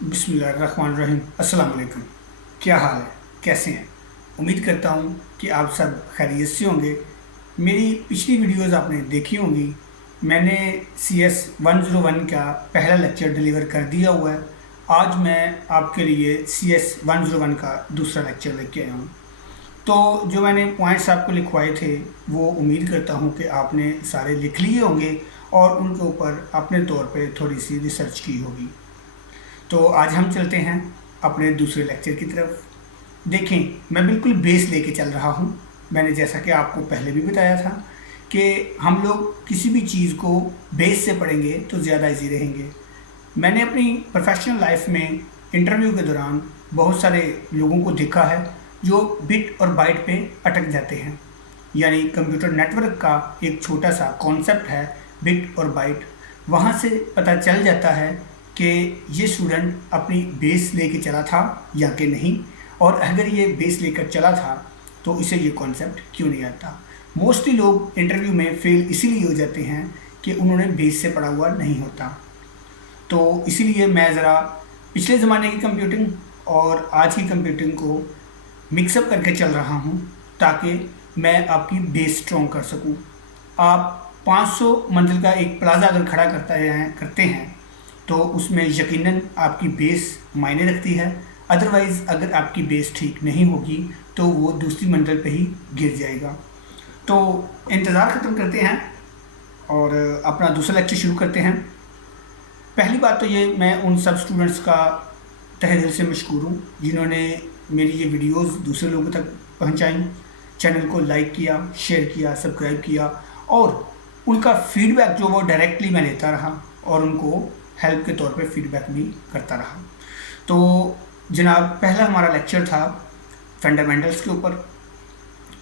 बिस्मिल्लाहिर्रहमानिर्रहीम। अस्सलाम वालेकुम। क्या हाल है, कैसे हैं? उम्मीद करता हूँ कि आप सब खैरियत से होंगे। मेरी पिछली वीडियोस आपने देखी होंगी। मैंने CS 101 का पहला लेक्चर डिलीवर कर दिया हुआ है। आज मैं आपके लिए CS 101 का दूसरा लेक्चर लेके आया हूँ। तो जो मैंने पॉइंट्स आपको लिखवाए थे वो उम्मीद करता हूँ कि आपने सारे लिख लिए होंगे और उनके ऊपर अपने तौर पे थोड़ी सी रिसर्च की होगी। तो आज हम चलते हैं अपने दूसरे लेक्चर की तरफ। देखें, मैं बिल्कुल बेस लेके चल रहा हूँ। मैंने जैसा कि आपको पहले भी बताया था कि हम लोग किसी भी चीज़ को बेस से पढ़ेंगे तो ज़्यादा इजी रहेंगे। मैंने अपनी प्रोफेशनल लाइफ में इंटरव्यू के दौरान बहुत सारे लोगों को देखा है जो बिट और बाइट पे अटक जाते हैं। यानी कंप्यूटर नेटवर्क का एक छोटा सा कॉन्सेप्ट है बिट और बाइट। वहाँ से पता चल जाता है कि ये स्टूडेंट अपनी बेस लेके चला था या कि नहीं, और अगर ये बेस लेकर चला था तो इसे ये कॉन्सेप्ट क्यों नहीं आता। मोस्टली लोग इंटरव्यू में फेल इसीलिए हो जाते हैं कि उन्होंने बेस से पढ़ा हुआ नहीं होता। तो इसीलिए मैं ज़रा पिछले ज़माने की कंप्यूटिंग और आज की कंप्यूटिंग को मिक्सअप करके चल रहा हूँ ताकि मैं आपकी बेस स्ट्रॉन्ग कर सकूँ। आप 500 मंजिल का एक प्लाजा अगर खड़ा करते हैं तो उसमें यकीनन आपकी बेस मायने रखती है। अदरवाइज़ अगर आपकी बेस ठीक नहीं होगी तो वो दूसरी मंजिल पे ही गिर जाएगा। तो इंतज़ार ख़त्म करते हैं और अपना दूसरा लेक्चर शुरू करते हैं। पहली बात तो ये, मैं उन सब स्टूडेंट्स का तहे दिल से मशकूर हूँ जिन्होंने मेरी ये वीडियोस दूसरे लोगों तक पहुँचाई, चैनल को लाइक किया, शेयर किया, सब्सक्राइब किया, और उनका फीडबैक जो वो डायरेक्टली मैं लेता रहा और उनको हेल्प के तौर पे फीडबैक भी करता रहा। तो जनाब, पहला हमारा लेक्चर था फंडामेंटल्स के ऊपर।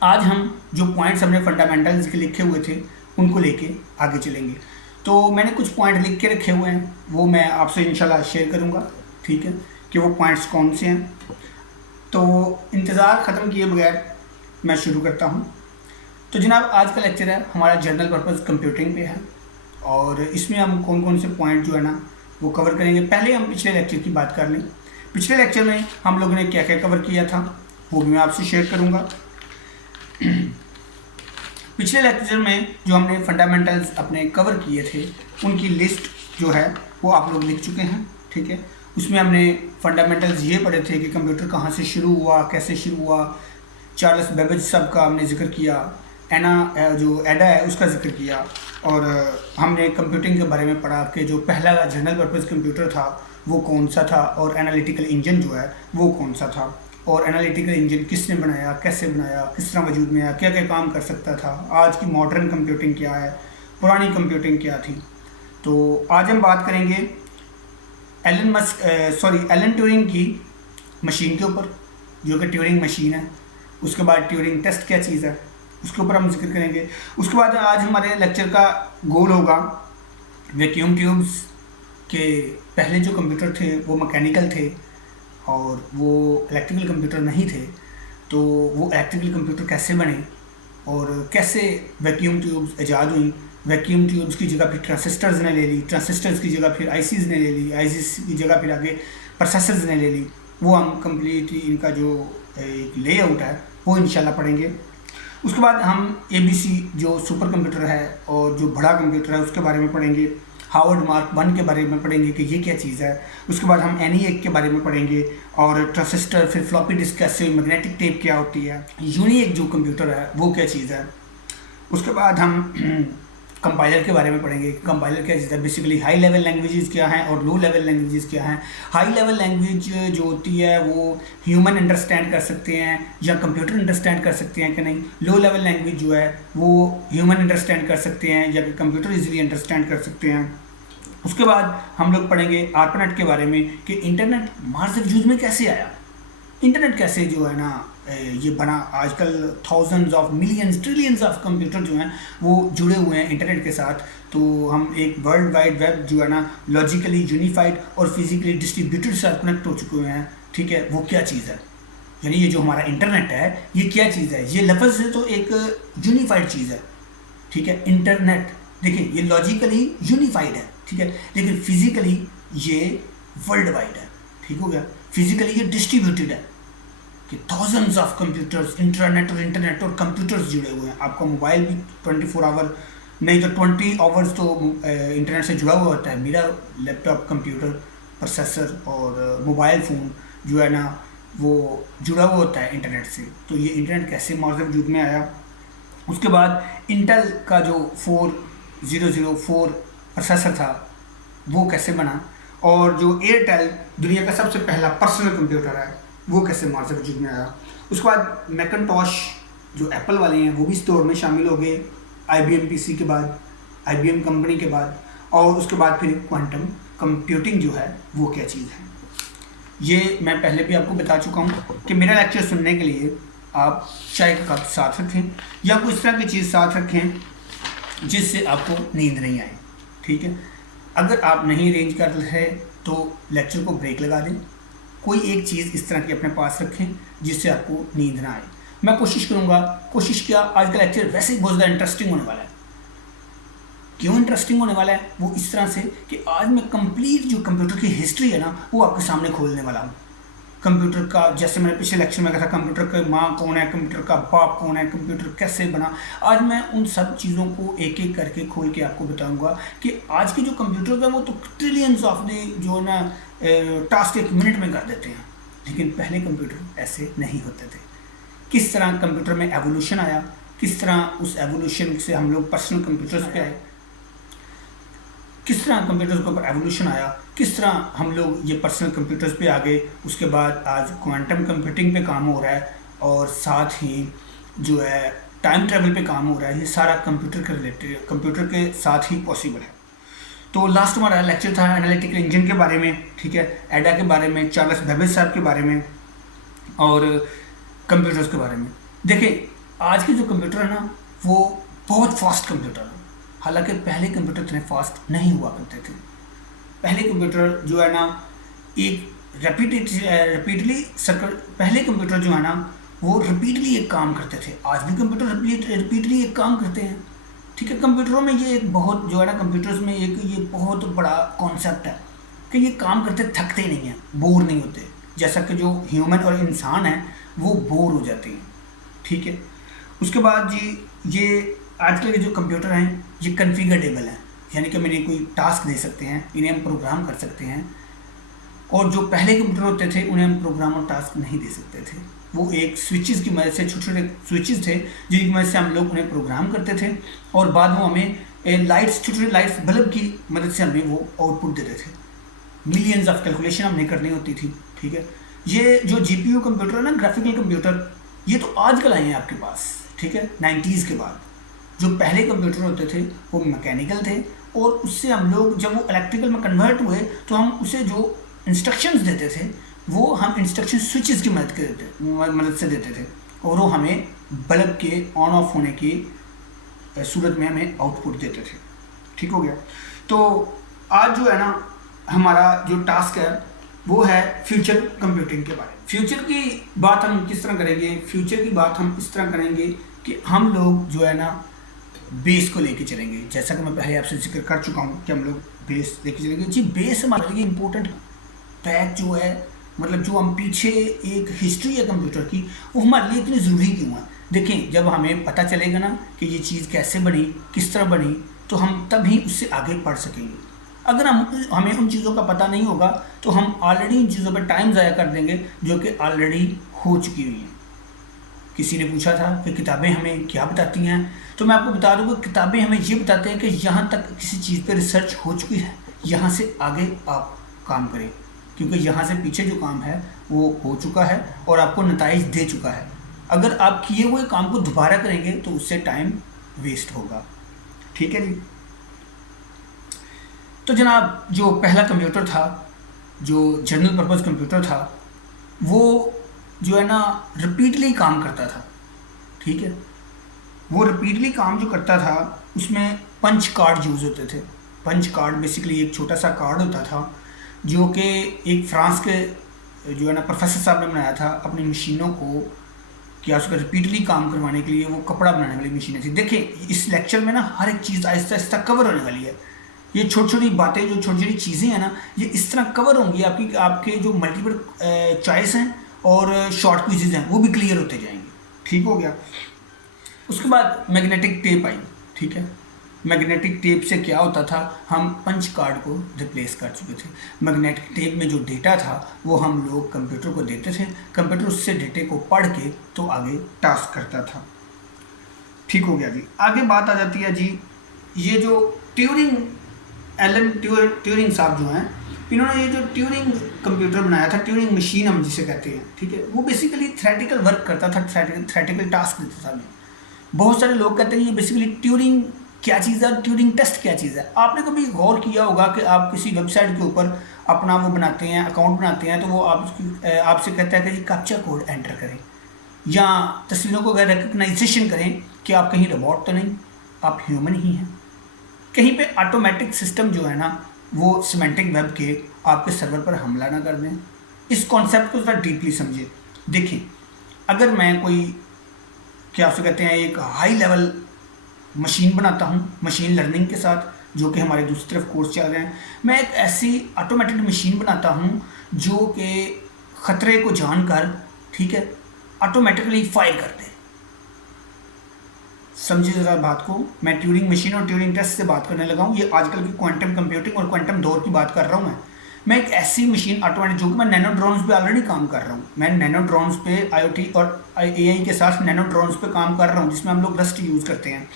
आज हम जो पॉइंट्स हमने फंडामेंटल्स के लिखे हुए थे उनको लेके आगे चलेंगे। तो मैंने कुछ पॉइंट लिख के रखे हुए हैं, वो मैं आपसे इंशाल्लाह शेयर करूँगा, ठीक है, कि वो पॉइंट्स कौन से हैं। तो इंतज़ार ख़त्म किए बगैर मैं शुरू करता हूँ। तो जनाब, आज का लेक्चर है हमारा जनरल पर्पज़ कंप्यूटिंग पे है और इसमें हम कौन कौन से पॉइंट जो है ना वो कवर करेंगे। पहले हम पिछले लेक्चर की बात कर लें। पिछले लेक्चर में हम लोगों ने क्या क्या कवर किया था वो भी मैं आपसे शेयर करूँगा। पिछले लेक्चर में जो हमने फंडामेंटल्स अपने कवर किए थे उनकी लिस्ट जो है वो आप लोग लिख चुके हैं, ठीक है। उसमें हमने फंडामेंटल्स ये पढ़े थे कि कंप्यूटर कहाँ से शुरू हुआ, कैसे शुरू हुआ। चार्ल्स बेबेज साहब का हमने जिक्र किया, एडा है उसका जिक्र किया, और हमने कंप्यूटिंग के बारे में पढ़ा कि जो पहला जनरल पर्पज़ कंप्यूटर था वो कौन सा था, और एनालिटिकल इंजन जो है वो कौन सा था, और एनालिटिकल इंजन किसने बनाया, कैसे बनाया, किस तरह वजूद में आया, क्या क्या काम कर सकता था, आज की मॉडर्न कंप्यूटिंग क्या है, पुरानी कंप्यूटिंग क्या थी। तो आज हम बात करेंगे एलन ट्यूरिंग की मशीन के ऊपर, जो कि ट्यूरिंग मशीन है। उसके बाद ट्यूरिंग टेस्ट क्या चीज़ है उसके ऊपर हम जिक्र करेंगे। उसके बाद आज हमारे लेक्चर का गोल होगा वैक्यूम ट्यूब्स के। पहले जो कंप्यूटर थे वो मैकेनिकल थे और वो इलेक्ट्रिकल कंप्यूटर नहीं थे। तो वो इलेक्ट्रिकल कंप्यूटर कैसे बने और कैसे वैक्यूम ट्यूब्स ईजाद हुई। वैक्यूम ट्यूब्स की जगह फिर ट्रांजिस्टर्स ने ले ली, ट्रांजिस्टर्स की जगह फिर आईसीज़ ने ले ली, आईसीज़ की जगह फिर आगे प्रोसेसर्स ने ले ली। वो हम कंप्लीट इनका जो एक लेआउट है वो इंशाल्लाह पढ़ेंगे। उसके बाद हम ABC जो सुपर कंप्यूटर है और जो बड़ा कंप्यूटर है उसके बारे में पढ़ेंगे। हार्वर्ड मार्क 1 के बारे में पढ़ेंगे कि ये क्या चीज़ है। उसके बाद हम ENIAC के बारे में पढ़ेंगे और ट्रांजिस्टर, फिर फ्लॉपी डिस्क कैसे, मैग्नेटिक टेप क्या होती है, यूनिएक जो कंप्यूटर है वो क्या चीज़ है। उसके बाद हम कंपाइलर के बारे में पढ़ेंगे। कंपाइलर क्या चीज़ है, बेसिकली हाई लेवल लैंग्वेजेस क्या हैं और लो लेवल लैंग्वेजेस क्या हैं। हाई लेवल लैंग्वेज जो होती है वो ह्यूमन अंडरस्टैंड कर सकते हैं या कंप्यूटर अंडरस्टैंड कर सकते हैं कि नहीं। लो लेवल लैंग्वेज जो है वो ह्यूमन अंडरस्टैंड कर सकते हैं या कंप्यूटर इजीली अंडरस्टैंड कर सकते हैं। उसके बाद हम लोग पढ़ेंगे ARPANET के बारे में कि इंटरनेट मार्स वजूद में कैसे आया। इंटरनेट कैसे जो है ना ये बना। आजकल thousands of millions trillions of computer जो हैं वो जुड़े हुए हैं इंटरनेट के साथ। तो हम एक वर्ल्ड वाइड वेब जो है ना लॉजिकली यूनिफाइड और फिजिकली डिस्ट्रीब्यूटेड से कनेक्ट हो चुके हुए हैं, ठीक है। वो क्या चीज़ है, यानी ये जो हमारा इंटरनेट है ये क्या चीज़ है। ये लफ्ज़ से तो एक यूनिफाइड चीज़ है, ठीक है। इंटरनेट देखिए ये लॉजिकली यूनिफाइड है, ठीक है, लेकिन फिजिकली ये वर्ल्ड वाइड है। ठीक हो गया। फिजिकली ये डिस्ट्रीब्यूटेड है कि थाउजेंड्स ऑफ कंप्यूटर्स, इंटरनेट और कंप्यूटर्स जुड़े हुए हैं। आपका मोबाइल भी 24 आवर नहीं तो 20 आवर्स तो इंटरनेट से जुड़ा हुआ होता है। मेरा लैपटॉप, कंप्यूटर, प्रोसेसर और मोबाइल फ़ोन जो है ना वो जुड़ा हुआ होता है इंटरनेट से। तो ये इंटरनेट कैसे मॉडर्न युग में आया। उसके बाद इंटेल का जो 4004 प्रोसेसर था वो कैसे बना, और जो एयरटेल दुनिया का सबसे पहला पर्सनल कंप्यूटर है वो कैसे मॉडर्न युग में आया। उसके बाद मैकिन्टॉश जो एप्पल वाले हैं वो भी स्टोर में शामिल हो गए IBM PC के बाद, IBM कंपनी के बाद। और उसके बाद फिर क्वांटम कंप्यूटिंग जो है वो क्या चीज़ है, ये मैं पहले भी आपको बता चुका हूँ कि मेरा लेक्चर सुनने के लिए आप चाय का कप साथ रखें या कोई इस तरह की चीज़ साथ रखें जिससे आपको नींद नहीं आए, ठीक है। अगर आप नहीं अरेंज कर रहे तो लेक्चर को ब्रेक लगा दें, कोई एक चीज़ इस तरह की अपने पास रखें जिससे आपको नींद ना आए। मैं कोशिश करूँगा, कोशिश किया, आज का लेक्चर वैसे ही बहुत ज़्यादा इंटरेस्टिंग होने वाला है। क्यों इंटरेस्टिंग होने वाला है वो इस तरह से कि आज मैं कंप्लीट जो कंप्यूटर की हिस्ट्री है ना वो आपके सामने खोलने वाला हूँ। कंप्यूटर का, जैसे मैंने पिछले लेक्चर में कहा था, कंप्यूटर का माँ कौन है, कंप्यूटर का बाप कौन है, कंप्यूटर कैसे बना, आज मैं उन सब चीज़ों को एक एक करके खोल के आपको बताऊंगा कि आज के जो कंप्यूटर है वो तो ट्रिलियंस ऑफ द जो ना टास्क 1 मिनट में कर देते हैं, लेकिन पहले कंप्यूटर ऐसे नहीं होते थे। किस तरह कंप्यूटर में एवोल्यूशन आया, किस तरह उस एवोल्यूशन से हम लोग पर्सनल कंप्यूटर्स पे आए, किस तरह कंप्यूटर्स के ऊपर एवोल्यूशन आया, किस तरह हम लोग ये पर्सनल कंप्यूटर्स पे आ गए। उसके बाद आज क्वांटम कंप्यूटिंग पे काम हो रहा है और साथ ही जो है टाइम ट्रैवल पे काम हो रहा है। ये सारा कंप्यूटर के रिलेटेड, कंप्यूटर के साथ ही पॉसिबल है। तो लास्ट हमारा लेक्चर था एनालिटिकल इंजन के बारे में, ठीक है, एडा के बारे में, चार्ल्स बेबेज साहब के बारे में और कंप्यूटर्स के बारे में। देखिए आज के जो कंप्यूटर है ना वो बहुत फास्ट कंप्यूटर है, हालांकि पहले कंप्यूटर इतने फास्ट नहीं हुआ करते थे। पहले कंप्यूटर जो है ना एक रिपीटली सर्कल, पहले कंप्यूटर जो है ना वो रिपीटली एक काम करते थे। आज भी कंप्यूटर रिपीटली एक काम करते हैं, ठीक है। कंप्यूटरों में ये एक बहुत जो है ना, कंप्यूटर्स में एक ये बहुत बड़ा कॉन्सेप्ट है कि ये काम करते थकते नहीं हैं, बोर नहीं होते, जैसा कि जो ह्यूमन और इंसान है वो बोर हो जाते हैं, ठीक है। उसके बाद जी ये आजकल के जो कंप्यूटर हैं ये कन्फिगरेबल हैं, यानी कि मैंने कोई टास्क दे सकते हैं, इन्हें हम प्रोग्राम कर सकते हैं। और जो पहले कंप्यूटर होते थे उन्हें हम प्रोग्राम और टास्क नहीं दे सकते थे, वो एक स्विचेस की मदद से, छोटे छोटे स्विचेस थे जिनकी मदद से हम लोग उन्हें प्रोग्राम करते थे और बाद में हमें लाइट्स, छोटे छोटे लाइट्स बल्ब की मदद से हमें वो आउटपुट देते थे। मिलियंस ऑफ कैलकुलेशन हमें करनी होती थी, ठीक है। ये जो GPU कंप्यूटर है ना, ग्राफिकल कंप्यूटर, ये तो आजकल आए हैं आपके पास, ठीक है, 90s के बाद। जो पहले कंप्यूटर होते थे वो मैकेनिकल थे और उससे हम लोग जब वो इलेक्ट्रिकल में कन्वर्ट हुए तो हम उसे जो इंस्ट्रक्शंस देते थे वो हम इंस्ट्रक्शन स्विचेस की मदद से देते थे और वो हमें बल्ब के ऑन ऑफ होने की सूरत में हमें आउटपुट देते थे, ठीक हो गया। तो आज जो है ना हमारा जो टास्क है वो है फ्यूचर कंप्यूटिंग के बारे में। फ्यूचर की बात हम किस तरह करेंगे, फ्यूचर की बात हम इस तरह करेंगे कि हम लोग जो है ना बेस को लेके चलेंगे, जैसा कि मैं पहले आपसे जिक्र कर चुका हूँ कि हम लोग बेस लेके चलेंगे। जी बेस हमारे लिए इम्पोर्टेंट फैक्ट जो है, मतलब जो हम पीछे एक हिस्ट्री है कंप्यूटर की, वो हमारे लिए इतनी ज़रूरी क्यों है। देखें जब हमें पता चलेगा ना कि ये चीज़ कैसे बनी, किस तरह बनी, तो हम तभी उससे आगे बढ़ सकेंगे। अगर हमें उन चीज़ों का पता नहीं होगा तो हम ऑलरेडी इन चीज़ों पर टाइम ज़ाया कर देंगे जो कि ऑलरेडी हो चुकी हुई हैं। किसी ने पूछा था कि किताबें हमें क्या बताती हैं, तो मैं आपको बता दूँ कि किताबें हमें ये बताते हैं कि यहाँ तक किसी चीज़ पर रिसर्च हो चुकी है, यहाँ से आगे आप काम करें, क्योंकि यहाँ से पीछे जो काम है वो हो चुका है और आपको नताइज दे चुका है। अगर आप किए हुए काम को दोबारा करेंगे तो उससे टाइम वेस्ट होगा, ठीक है जी। तो जनाब जो पहला कंप्यूटर था, जो जनरल पर्पज़ कंप्यूटर था, वो जो है ना रिपीटली काम करता था, ठीक है। वो रिपीटली काम जो करता था उसमें पंच कार्ड यूज़ होते थे। पंच कार्ड बेसिकली एक छोटा सा कार्ड होता था जो कि एक फ्रांस के जो है ना प्रोफेसर साहब ने बनाया था अपनी मशीनों को, क्या उसका रिपीटली काम करवाने के लिए वो कपड़ा बनाने वाली मशीनें थी। देखिए इस लेक्चर में ना हर एक चीज़ आहिस्ता आहिस्ता कवर होने वाली है, ये छोटी छोटी बातें, जो छोटी छोटी चीज़ें हैं ना, ये इस तरह कवर होंगी आपकी, आपके जो मल्टीपल चॉइस हैं और शॉर्ट क्विजेज हैं वो भी क्लियर होते जाएंगे। ठीक हो गया। उसके बाद मैग्नेटिक टेप आई। ठीक है, मैग्नेटिक टेप से क्या होता था, हम पंच कार्ड को रिप्लेस कर चुके थे। मैग्नेटिक टेप में जो डेटा था वो हम लोग कंप्यूटर को देते थे, कंप्यूटर उससे डेटे को पढ़ के तो आगे टास्क करता था। ठीक हो गया जी। आगे बात आ जाती है जी, ये जो ट्यूरिंग, एलन ट्यूरिंग साहब जो हैं, इन्होंने ये जो ट्यूरिंग कंप्यूटर बनाया था, ट्यूरिंग मशीन हम जिसे कहते हैं, ठीक है, वो बेसिकली थ्योरेटिकल वर्क करता था, थ्योरेटिकल टास्क देता था हमें। बहुत सारे लोग कहते हैं ये बेसिकली ट्यूरिंग क्या चीज़ है, ट्यूरिंग टेस्ट क्या चीज़ है। आपने कभी गौर किया होगा कि आप किसी वेबसाइट के ऊपर अपना वो बनाते हैं, अकाउंट बनाते हैं, तो वो आपसे कहता है कि जी कैप्चा कोड एंटर करें या तस्वीरों को अगर रिकग्नाइजेशन करें कि आप कहीं रोबोट तो नहीं, आप ह्यूमन ही हैं। कहीं पे ऑटोमेटिक सिस्टम जो है ना वो सिमेंटिक वेब के आपके सर्वर पर हमला ना कर दें। इस कॉन्सेप्ट को ज़रा डीपली समझिए। देखिए, अगर मैं कोई, क्या आपसे कहते हैं, एक हाई लेवल मशीन बनाता हूँ मशीन लर्निंग के साथ, जो कि हमारे दूसरी तरफ कोर्स चल रहे हैं, मैं एक ऐसी ऑटोमेटेड मशीन बनाता हूँ जो कि ख़तरे को जानकर, ठीक है, ऑटोमेटिकली फायर कर दे। समझिए ज़रा बात को। मैं ट्यूरिंग मशीन और ट्यूरिंग टेस्ट से बात करने लगा हूँ। ये आजकल की क्वांटम कंप्यूटिंग और क्वांटम दौर की बात कर रहा हूँ मैं एक ऐसी मशीन ऑटोमेटिक, जो कि मैं नैनो ड्रोन्स पे ऑलरेडी काम कर रहा हूँ। मैं नैनो ड्रोन्स पे IoT और AI के साथ नैनो ड्रोन्स पे काम कर रहा हूँ, जिसमें हम लोग रस्ट यूज़ करते हैं।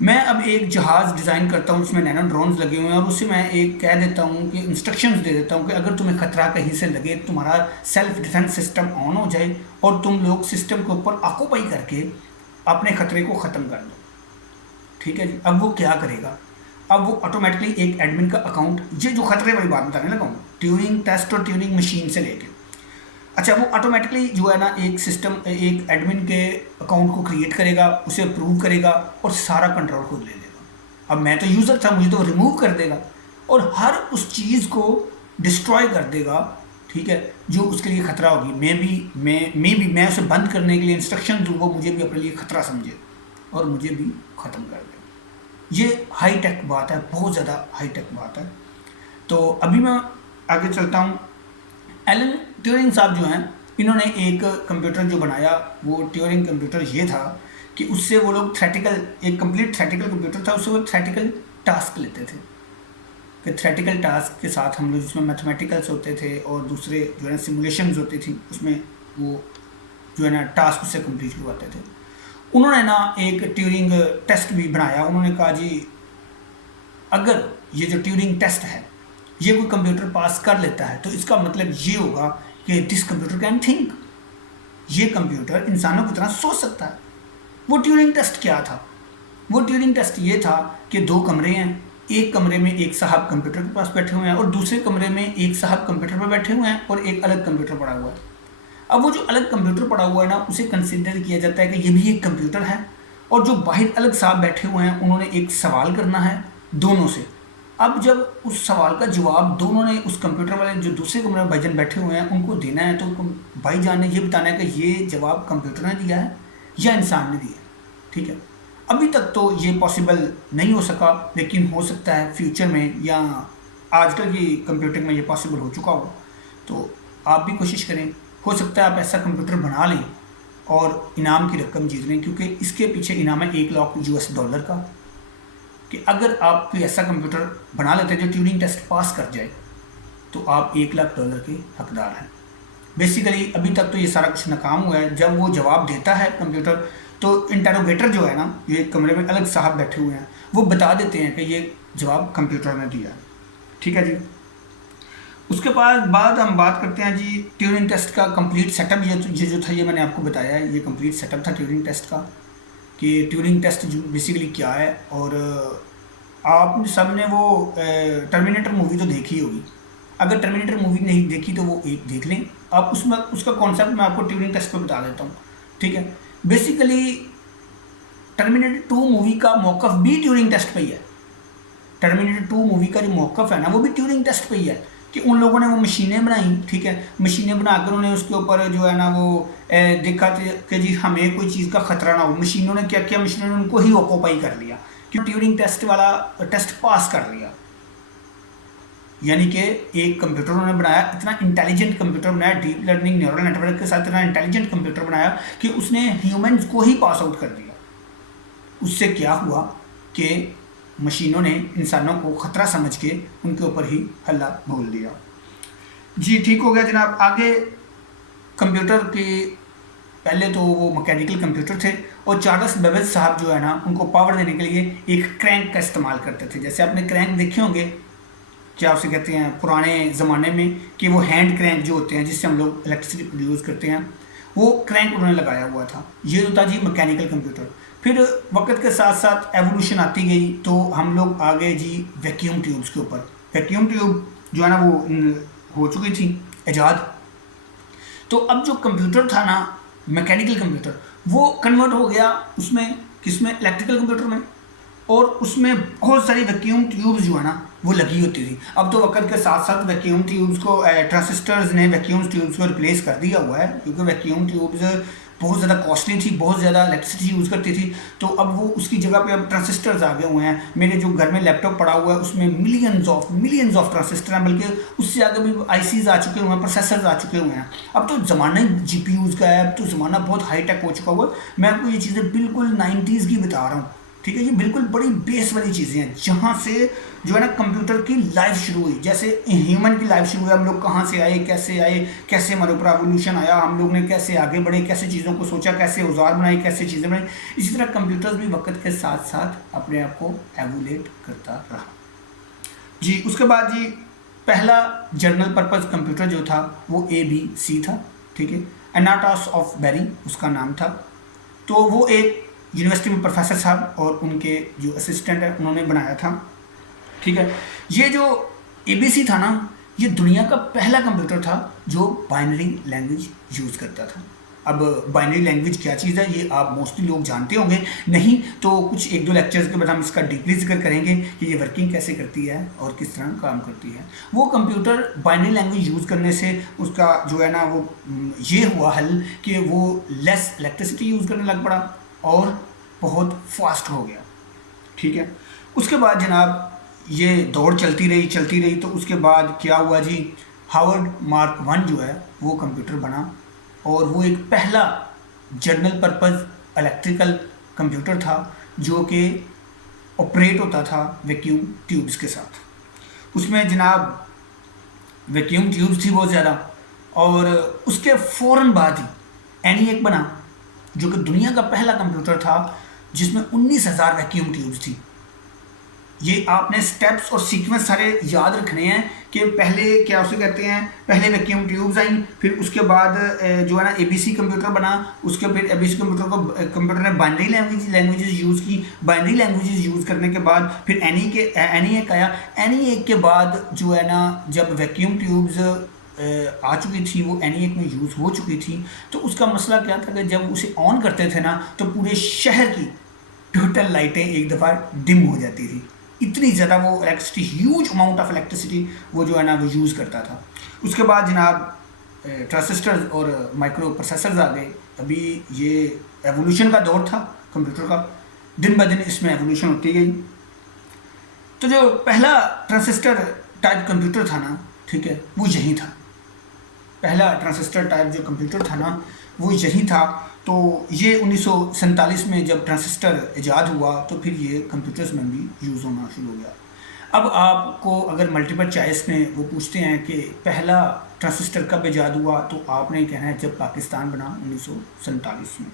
मैं अब एक जहाज़ डिज़ाइन करता हूँ जिसमें नैनो ड्रोन्स लगे हुए हैं, और उससे मैं एक कह देता हूँ कि इंस्ट्रक्शंस दे देता हूँ कि अगर तुम्हें खतरा कहीं से लगे, तुम्हारा सेल्फ डिफेंस सिस्टम ऑन हो जाए और तुम लोग सिस्टम के ऊपर ऑक्यूपाई करके अपने खतरे को ख़त्म कर दो। ठीक है जी। अब वो क्या करेगा, अब वो ऑटोमेटिकली एक एडमिन का अकाउंट, ये जो खतरे वाली बात बताने लगा हूँ, ट्यूरिंग टेस्ट और ट्यूरिंग मशीन से लेके, अच्छा, वो ऑटोमेटिकली जो है ना एक सिस्टम, एक एडमिन के अकाउंट को क्रिएट करेगा, उसे अप्रूव करेगा और सारा कंट्रोल खुद ले लेगा। अब मैं तो यूज़र था, मुझे तो रिमूव कर देगा और हर उस चीज़ को डिस्ट्रॉय कर देगा, ठीक है, जो उसके लिए ख़तरा होगी। मैं उसे बंद करने के लिए इंस्ट्रक्शन दूँ, वो मुझे भी अपने लिए ख़तरा समझे और मुझे भी ख़त्म कर दे। ये हाई टेक बात है, बहुत ज़्यादा हाई टेक बात है। तो अभी मैं आगे चलता हूँ। एलन ट्यूरिंग साहब जो हैं, इन्होंने एक कंप्यूटर जो बनाया, वो ट्यूरिंग कंप्यूटर ये था कि उससे वो लोग थ्योरेटिकल, एक कंप्लीट थ्योरेटिकल कंप्यूटर था, उससे वो थ्योरेटिकल टास्क लेते थे। कि थ्योरेटिकल टास्क के साथ हम लोग, जिसमें मैथमेटिकल्स होते थे और दूसरे जो है ना सिमुलेशंस होती थी, उसमें वो जो है ना टास्क उससे कंप्लीट करवाते थे। उन्होंने ना एक ट्यूरिंग टेस्ट भी बनाया। उन्होंने कहा जी, अगर ये जो ट्यूरिंग टेस्ट है ये कोई कंप्यूटर पास कर लेता है तो इसका मतलब ये होगा कि दिस कंप्यूटर कैन थिंक, ये कंप्यूटर इंसानों की तरह सोच सकता है। वो ट्यूरिंग टेस्ट क्या था, वो ट्यूरिंग टेस्ट ये था कि दो कमरे हैं, एक कमरे में एक साहब कंप्यूटर के पास बैठे हुए हैं और दूसरे कमरे में एक साहब कंप्यूटर पर बैठे हुए हैं और एक अलग कंप्यूटर पड़ा हुआ है। अब वो जो अलग कंप्यूटर पड़ा हुआ है ना, उसे कंसिडर किया जाता है कि ये भी एक कंप्यूटर है, और जो बाहर अलग साहब बैठे हुए हैं उन्होंने एक सवाल करना है दोनों से। अब जब उस सवाल का जवाब दोनों ने, उस कंप्यूटर वाले जो दूसरे कमरे में भाईजान बैठे हुए हैं उनको देना है, तो भाईजान ने ये बताना है कि ये जवाब कंप्यूटर ने दिया है या इंसान ने दिया है। ठीक है, अभी तक तो ये पॉसिबल नहीं हो सका, लेकिन हो सकता है फ्यूचर में या आजकल की कंप्यूटिंग में ये पॉसिबल हो चुका हो। तो आप भी कोशिश करें, हो सकता है आप ऐसा कंप्यूटर बना लें और इनाम की रकम जीत लें, क्योंकि इसके पीछे इनाम है $1,00,000 का। कि अगर आप कोई ऐसा कंप्यूटर बना लेते हैं जो ट्यूरिंग टेस्ट पास कर जाए तो आप $1,00,000 के हकदार हैं। बेसिकली अभी तक तो ये सारा कुछ नाकाम हुआ है। जब वो जवाब देता है कंप्यूटर, तो इंटरोगेटर जो है ना, ये कमरे में अलग साहब बैठे हुए हैं, वो बता देते हैं कि ये जवाब कंप्यूटर ने दिया है। ठीक है जी। उसके बाद हम बात करते हैं जी ट्यूरिंग टेस्ट का कंप्लीट सेटअप। ये जो था, ये मैंने आपको बताया है, ये कंप्लीट सेटअप था ट्यूरिंग टेस्ट का, कि ट्यूरिंग टेस्ट जो बेसिकली क्या है। और आप सब ने वो टर्मिनेटर मूवी तो देखी होगी। अगर टर्मिनेटर मूवी नहीं देखी तो वो एक देख लें आप, उसमें उसका कॉन्सेप्ट मैं आपको ट्यूरिंग टेस्ट पे बता देता हूँ। ठीक है, बेसिकली टर्मिनेटर 2 मूवी का मौक़िफ़ भी ट्यूरिंग टेस्ट पे ही है। टर्मिनेटर 2 मूवी का जो मौक़िफ़ है ना, वो भी ट्यूरिंग टेस्ट पे ही है कि उन लोगों ने वो मशीनें बनाई। ठीक है, मशीनें बनाकर उन्होंने उसके ऊपर जो है ना वो देखा कि जी हमें कोई चीज़ का ख़तरा ना हो। मशीनों ने क्या किया, मशीनों ने उनको ही ऑक्यूपाई कर लिया कि ट्यूरिंग टेस्ट वाला टेस्ट पास कर लिया, यानी कि एक कंप्यूटर उन्होंने बनाया, इतना इंटेलिजेंट कंप्यूटर बनाया, डीप लर्निंग न्यूरल नेटवर्क के साथ इतना इंटेलिजेंट कंप्यूटर बनाया कि उसने ह्यूमंस को ही पास आउट कर दिया। उससे क्या हुआ कि मशीनों ने इंसानों को ख़तरा समझ के उनके ऊपर ही हल्ला बोल दिया। जी ठीक हो गया जनाब। आगे कंप्यूटर के पहले तो वो मैकेनिकल कंप्यूटर थे और चार्ल्स बेबेज साहब जो है ना, उनको पावर देने के लिए एक क्रैंक का इस्तेमाल करते थे। जैसे आपने क्रैंक देखे होंगे, क्या उसे कहते हैं पुराने ज़माने में, कि वो हैंड क्रैंक जो होते हैं जिससे हम लोग इलेक्ट्रिसिटी प्रोड्यूस करते हैं, वो क्रैंक उन्होंने लगाया हुआ था। ये होता जी मैकेनिकल कंप्यूटर। फिर वक्त के साथ साथ एवोल्यूशन आती गई तो हम लोग आ गए जी वैक्यूम ट्यूब्स के ऊपर। वैक्यूम ट्यूब जो है ना वो हो चुकी थी ईजाद। तो अब जो कंप्यूटर था ना, मैकेनिकल कंप्यूटर, वो कन्वर्ट हो गया उसमें, किसमें, इलेक्ट्रिकल कंप्यूटर में। और उसमें बहुत सारी वैक्यूम ट्यूब्स जो है ना वो लगी होती थी। अब तो वक्त के साथ साथ वैक्यूम ट्यूब्स को ट्रांजिस्टर्स ने वैक्यूम ट्यूब्स को रिप्लेस कर दिया हुआ है, क्योंकि वैक्यूम ट्यूब्स बहुत ज़्यादा कॉस्टली थी, बहुत ज़्यादा इलेक्ट्रिसिटी यूज़ करती थी। तो अब वो उसकी जगह पे अब ट्रांजिस्टर्स आ गए हुए हैं। मेरे जो घर में लैपटॉप पड़ा हुआ है उसमें मिलियंस ऑफ ट्रांजिस्टर हैं, बल्कि उससे आगे भी आईसीज आ चुके हुए हैं, प्रोसेसर्स आ चुके हुए हैं। अब तो ज़माना जीपीयूज़ का है, अब तो ज़माना बहुत हाईटेक हो चुका हुआ है। मैं आपको ये चीज़ें बिल्कुल 90s की बता रहा हूँ, ठीक है। ये बिल्कुल बड़ी बेस वाली चीज़ें हैं जहाँ से जो है ना कंप्यूटर की लाइफ शुरू हुई। जैसे ह्यूमन की लाइफ शुरू हुई, हम लोग कहाँ से आए, कैसे हमारे ऊपर एवोल्यूशन आया, हम लोग ने कैसे आगे बढ़े, कैसे चीज़ों को सोचा, कैसे औजार बनाए, कैसे चीज़ें बनाई। इसी तरह कंप्यूटर्स भी वक्त के साथ साथ अपने आप को एवोलेट करता रहा। जी उसके बाद जी पहला जनरल पर्पज़ कंप्यूटर जो था वो ABC था, ठीक है। एनाटॉस ऑफ बेरी उसका नाम था। तो वो एक यूनिवर्सिटी में प्रोफेसर साहब और उनके जो असिस्टेंट है उन्होंने बनाया था, ठीक है। ये जो ABC था ना, ये दुनिया का पहला कंप्यूटर था जो बाइनरी लैंग्वेज यूज़ करता था। अब बाइनरी लैंग्वेज क्या चीज़ है ये आप मोस्टली लोग जानते होंगे, नहीं तो कुछ एक दो लेक्चर्स के बाद हम इसका डीपली जिक्र करेंगे कि ये वर्किंग कैसे करती है और किस तरह काम करती है। वो कंप्यूटर बाइनरी लैंग्वेज यूज़ करने से उसका जो है ना वो ये हुआ हल कि वो लेस इलेक्ट्रिसिटी यूज़ करने लग पड़ा और बहुत फास्ट हो गया, ठीक है। उसके बाद जनाब ये दौड़ चलती रही तो उसके बाद क्या हुआ जी, हार्वर्ड मार्क 1 जो है वो कंप्यूटर बना और वो एक पहला जनरल पर्पज़ इलेक्ट्रिकल कंप्यूटर था जो कि ऑपरेट होता था वैक्यूम ट्यूब्स के साथ। उसमें जनाब वैक्यूम ट्यूब्स थी बहुत ज़्यादा। और उसके फ़ौरन बाद ही ENIAC बना जो कि दुनिया का पहला कंप्यूटर था जिसमें 19,000 वैक्यूम ट्यूब्स थी। ये आपने स्टेप्स और सीक्वेंस सारे याद रखने हैं कि पहले क्या उसे कहते हैं, पहले वैक्यूम ट्यूब्स आई, फिर उसके बाद जो है ना ABC कंप्यूटर बना, उसके फिर ABC कंप्यूटर ने बाइनरी लैंग्वेजेस यूज़ की। बाइनरी लैंग्वेजेस यूज़ करने के बाद फिर ENIAC आया। ENIAC के बाद जो है ना जब वैक्यूम ट्यूब्स आ चुकी थी, वो ENIAC में यूज़ हो चुकी थी, तो उसका मसला क्या था कि जब उसे ऑन करते थे ना तो पूरे शहर की टोटल लाइटें एक दफ़ा डिम हो जाती थी। इतनी ज़्यादा वो electricity, huge amount of electricity वो जो है ना वो यूज़ करता था। उसके बाद जनाब ट्रांजिस्टर्स और माइक्रो प्रोसेसर्स आ गए। अभी ये एवोल्यूशन का दौर था कंप्यूटर का, दिन ब दिन इसमें एवोल्यूशन होती गई। तो जो पहला ट्रांजिस्टर टाइप कंप्यूटर था ना, ठीक है, वो यही था। पहला ट्रांजिस्टर टाइप जो कंप्यूटर था ना वो यही था। तो ये 1947 में जब ट्रांजिस्टर ईजाद हुआ तो फिर ये कंप्यूटर्स में भी यूज़ होना शुरू हो गया। अब आपको अगर मल्टीपल चॉइस में वो पूछते हैं कि पहला ट्रांजिस्टर कब ईजाद हुआ, तो आपने कहना है जब पाकिस्तान बना 1947 में।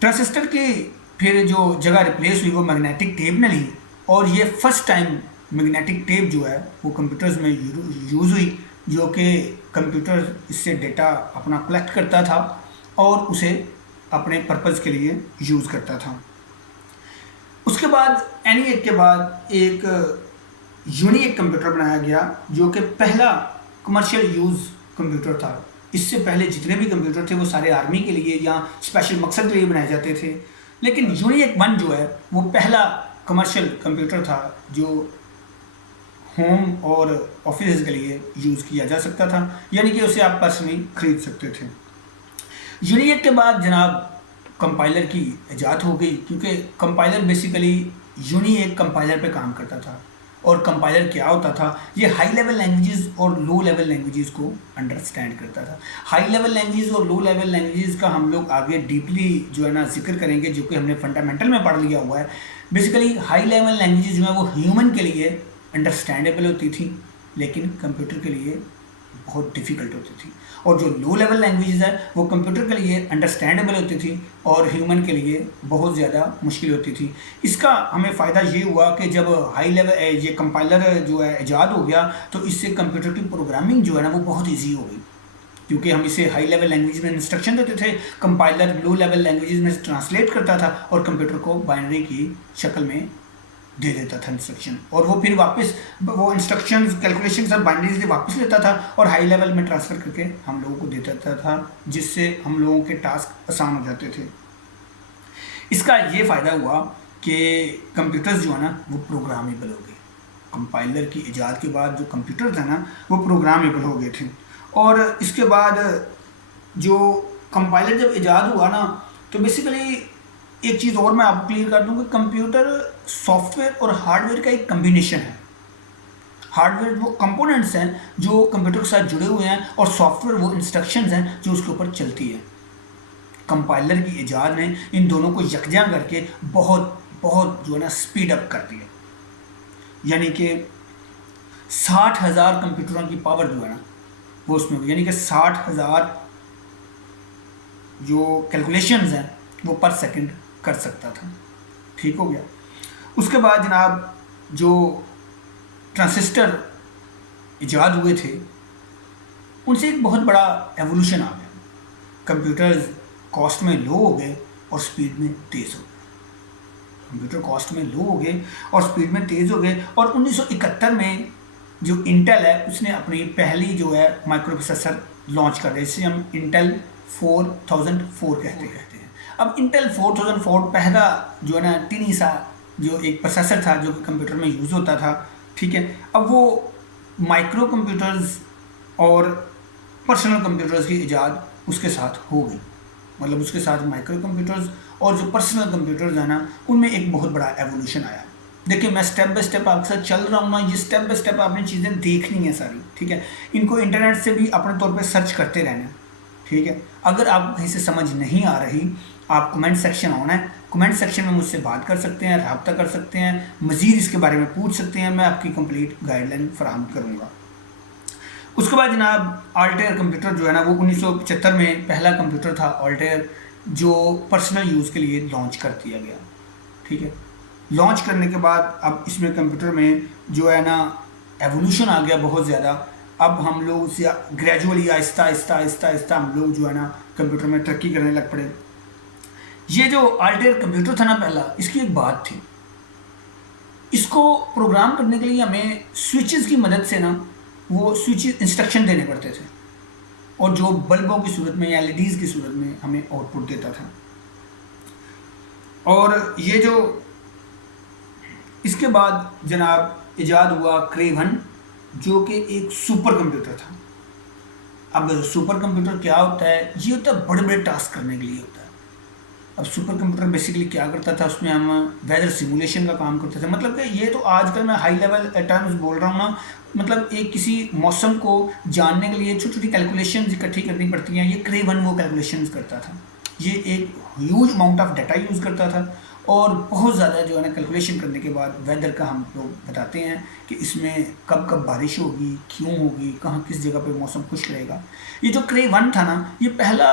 ट्रांजिस्टर की फिर जो जगह रिप्लेस हुई वो मैग्नेटिक टेप ने ली, और ये फर्स्ट टाइम मैग्नेटिक टेप जो है वो कंप्यूटर्स में यूज़ हुई, जो कि कंप्यूटर इससे डेटा अपना कलेक्ट करता था और उसे अपने पर्पज़ के लिए यूज़ करता था। उसके बाद ENIAC के बाद एक यूनिक कंप्यूटर बनाया गया जो कि पहला कमर्शियल यूज़ कंप्यूटर था। इससे पहले जितने भी कंप्यूटर थे वो सारे आर्मी के लिए या स्पेशल मकसद के लिए बनाए जाते थे, लेकिन यूनिक 1 जो है वो पहला कमर्शियल कंप्यूटर था जो होम और ऑफिस के लिए यूज़ किया जा सकता था, यानी कि उसे आप पर्सनली खरीद सकते थे। यूनिक के बाद जनाब कंपाइलर की इजाद हो गई, क्योंकि कंपाइलर बेसिकली यूनिक कंपाइलर पे काम करता था। और कंपाइलर क्या होता था, ये हाई लेवल लैंग्वेजेस और लो लेवल लैंग्वेजेस को अंडरस्टैंड करता था। हाई लेवल लैंग्वेजेस और लो लेवल लैंग्वेजेस का हम लोग आगे डीपली जो है ना जिक्र करेंगे, जो कि हमने फंडामेंटल में पढ़ लिया हुआ है। बेसिकली हाई लेवल लैंग्वेजेस जो है वो ह्यूमन के लिए अंडरस्टैंडेबल होती थी, लेकिन कंप्यूटर के लिए बहुत डिफ़िकल्ट होती थी। और जो लो लेवल लैंग्वेजेस है वो कंप्यूटर के लिए अंडरस्टैंडेबल होती थी और ह्यूमन के लिए बहुत ज़्यादा मुश्किल होती थी। इसका हमें फ़ायदा ये हुआ कि जब हाई लेवल ये कंपाइलर जो है ईजाद हो गया, तो इससे कंप्यूटर की प्रोग्रामिंग जो है ना वो बहुत ईजी हो गई, क्योंकि हम इसे हाई लेवल लैंग्वेज में इंस्ट्रक्शन देते थे, कंपाइलर लो लेवल लैंग्वेजेस में ट्रांसलेट करता था और कंप्यूटर को बाइनरी की शक्ल में दे देता था इंस्ट्रक्शन, और वो फिर वापस वो इंस्ट्रक्शन कैलकुलेशन सब बाइनरी से वापस लेता था और हाई लेवल में ट्रांसफ़र करके हम लोगों को दे देता था, जिससे हम लोगों के टास्क आसान हो जाते थे। इसका ये फ़ायदा हुआ कि कंप्यूटर्स जो है ना वो प्रोग्रामेबल हो गए। कंपाइलर की इजाद के बाद जो कंप्यूटर था ना वो प्रोग्रामेबल हो गए थे। और इसके बाद जो कंपाइलर जब इजाद हुआ ना, तो बेसिकली एक चीज़ और मैं आपको क्लियर कर दूं कि कंप्यूटर सॉफ्टवेयर और हार्डवेयर का एक कम्बिनेशन है। हार्डवेयर वो कंपोनेंट्स हैं जो कंप्यूटर के साथ जुड़े हुए हैं, और सॉफ्टवेयर वो इंस्ट्रक्शंस हैं जो उसके ऊपर चलती है। कंपाइलर की इजाद ने इन दोनों को यकजा करके बहुत बहुत जो है ना स्पीड अप कर दिया, यानी कि 60,000 कंप्यूटरों की पावर जो है ना वो उसमें हुई, यानी कि 60,000 जो कैलकुलेशंस हैं वो पर सेकंड कर सकता था। ठीक हो गया। उसके बाद जनाब जो ट्रांजिस्टर इजाद हुए थे उनसे एक बहुत बड़ा एवोल्यूशन आ गया। कंप्यूटर्स कॉस्ट में लो हो गए और स्पीड में तेज़ हो गए। कंप्यूटर कॉस्ट में लो हो गए और स्पीड में तेज़ हो गए, और 1971 में जो इंटेल है उसने अपनी पहली जो है माइक्रो प्रोसेसर लॉन्च कर दिया, जिसे हम इंटेल 4004 कहते हैं। अब इंटेल 4004 पहला जो है ना टीनी सा जो एक प्रोसेसर था जो कंप्यूटर में यूज़ होता था। ठीक है, अब वो माइक्रो कंप्यूटर्स और पर्सनल कंप्यूटर्स की इजाद उसके साथ हो गई, मतलब उसके साथ माइक्रो कंप्यूटर्स और जो पर्सनल कंप्यूटर्स हैं ना उनमें एक बहुत बड़ा एवोल्यूशन आया। देखिए मैं स्टेप बाय स्टेप आपके साथ चल रहा हूँ ना, ये स्टेप बाय स्टेप आपने चीज़ें देखनी है सारी। ठीक है, इनको इंटरनेट से भी अपने तौर पे सर्च करते रहना। ठीक है, अगर आप कहीं से समझ नहीं आ रही, आप कमेंट सेक्शन आना है, कमेंट सेक्शन में मुझसे बात कर सकते हैं, रब्ता कर सकते हैं, मज़ीद इसके बारे में पूछ सकते हैं, मैं आपकी कंप्लीट गाइडलाइन फराहम करूँगा। उसके बाद जनाब अल्टेयर कंप्यूटर जो है ना वो 1975 में पहला कंप्यूटर था अल्टेयर, जो पर्सनल यूज़ के लिए लॉन्च कर दिया गया। ठीक है, लॉन्च करने के बाद अब इसमें कंप्यूटर में जो है ना एवोल्यूशन आ गया बहुत ज़्यादा। अब हम लोग ग्रेजुअली आहिस्ता आहिस्ता आहिस्ता आहिस्ता हम लोग जो है ना कंप्यूटर में तरक्की करने लग पड़े। ये जो अल्टेयर कंप्यूटर था ना पहला, इसकी एक बात थी, इसको प्रोग्राम करने के लिए हमें स्विचेस की मदद से ना वो स्विच इंस्ट्रक्शन देने पड़ते थे, और जो बल्बों की सूरत में या एलईडीज़ की सूरत में हमें आउटपुट देता था। और ये जो इसके बाद जनाब इजाद हुआ क्रे 1, जो कि एक सुपर कंप्यूटर था। अब सुपर कंप्यूटर क्या होता है, ये होता है बड़े बड़े टास्क करने के लिए होता है। अब सुपर कंप्यूटर बेसिकली क्या करता था, उसमें हम वेदर सिमुलेशन का काम करते थे। मतलब कि ये तो आजकल मैं हाई लेवल टर्म्स बोल रहा हूँ ना, मतलब एक किसी मौसम को जानने के लिए छोटी छोटी कैलकुलेशंस इकट्ठी करनी पड़ती हैं, ये क्रे 1 वो कैलकुलेशंस करता था। ये एक huge amount of data use करता था, और बहुत ज़्यादा जो है ना कैलकुलेशन करने के बाद वेदर का हम लोग बताते हैं कि इसमें कब कब बारिश होगी, क्यों होगी, कहाँ किस जगह पे मौसम खुश रहेगा। ये जो क्रे 1 था ना, ये पहला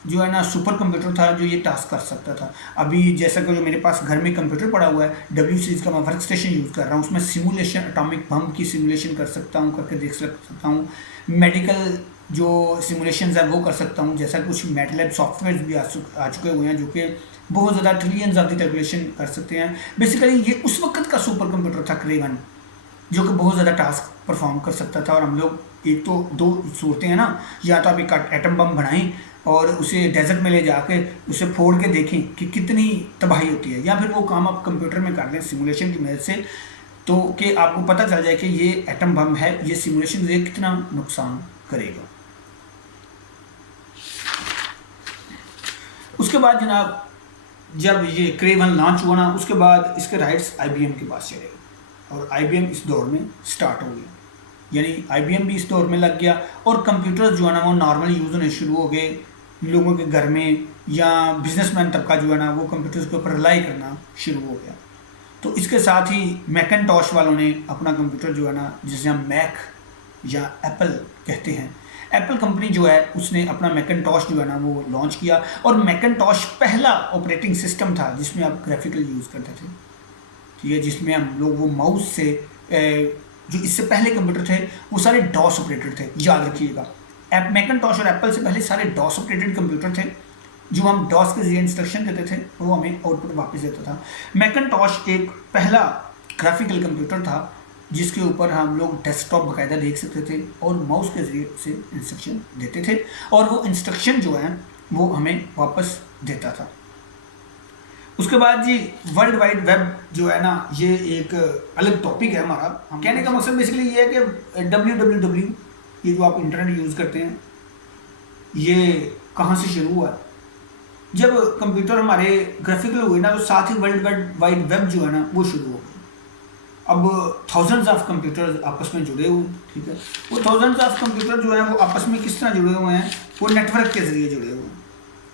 जो है ना सुपर कंप्यूटर था जो ये टास्क कर सकता था। अभी जैसा कि जो मेरे पास घर में कंप्यूटर पड़ा हुआ है, डब्ल्यू सीरीज़ का मैं वर्क स्टेशन यूज़ कर रहा हूँ, उसमें सिमुलेशन एटॉमिक बम की सिमुलेशन कर सकता हूँ, करके देख सकता हूँ। मेडिकल जो सिमुलेशन है वो कर सकता हूँ, जैसा कुछ मैटलैब सॉफ्टवेयर भी आ चुके हुए हैं जो कि बहुत ज़्यादा ट्रिलियंस ऑफ द कैलकुलेशन कर सकते हैं। बेसिकली ये उस वक्त का सुपर कंप्यूटर था क्रे 1, जो कि बहुत ज़्यादा टास्क परफॉर्म कर सकता था। और हम लोग एक तो दो सूरतें हैं ना, या तो आप एक एटम बम बनाएं और उसे डेजर्ट में ले जाके उसे फोड़ के देखें कि कितनी तबाही होती है, या फिर वो काम आप कंप्यूटर में कर लें सिमुलेशन की मदद से, तो कि आपको पता चल जाए कि ये एटम बम है, ये सिमुलेशन से कितना नुकसान करेगा। उसके बाद जनाब जब ये क्रे 1 लॉन्च हुआ ना, उसके बाद इसके राइट्स IBM के पास चले गए और IBM इस दौर में स्टार्ट हो गया, यानी IBM भी इस दौर में लग गया और कंप्यूटर्स जो है ना वो नॉर्मल यूज़ होने शुरू हो गए लोगों के घर में, या बिजनेसमैन तबका जो है ना वो कंप्यूटर्स के ऊपर रिलाई करना शुरू हो गया। तो इसके साथ ही मैकिन्टॉश वालों ने अपना कंप्यूटर जो है ना, जिसे हम मैक या एप्पल कहते हैं, एप्पल कंपनी जो है उसने अपना मैकिन्टॉश जो है ना वो लॉन्च किया। और मैकिन्टॉश पहला ऑपरेटिंग सिस्टम था जिसमें आप ग्राफिकल यूज़ करते थे, ठीक है, जिसमें हम लोग वो माउस से जो इससे पहले कंप्यूटर थे वो सारे डॉस ऑपरेटेड थे, याद रखिएगा। मैकिन्टॉश और एप्पल से पहले सारे डॉस ऑपरेटेड कंप्यूटर थे, जो हम डॉस के जरिए इंस्ट्रक्शन देते थे और वो हमें आउटपुट वापस देता था। मैकिन्टॉश एक पहला ग्राफिकल कंप्यूटर था जिसके ऊपर हम लोग डेस्कटॉप बाकायदा देख सकते थे और माउस के ज़रिए से इंस्ट्रक्शन देते थे और वो इंस्ट्रक्शन जो है वो हमें वापस देता था। उसके बाद जी वर्ल्ड वाइड वेब जो है ना, ये एक अलग टॉपिक है हमारा। हम कहने का मकसद बेसिकली ये है कि www ये जो आप इंटरनेट यूज़ करते हैं ये कहाँ से शुरू हुआ। जब कंप्यूटर हमारे ग्राफिकल हुए ना तो साथ ही वर्ल्ड वाइड वेब जो है ना वो शुरू हो गई। अब थाउजेंड्स ऑफ कंप्यूटर्स आपस में जुड़े हुए, ठीक है, वो थाउजेंड्स ऑफ कंप्यूटर जो है वो आपस में किस तरह जुड़े हुए हैं, वो नेटवर्क के ज़रिए जुड़े हुए हैं,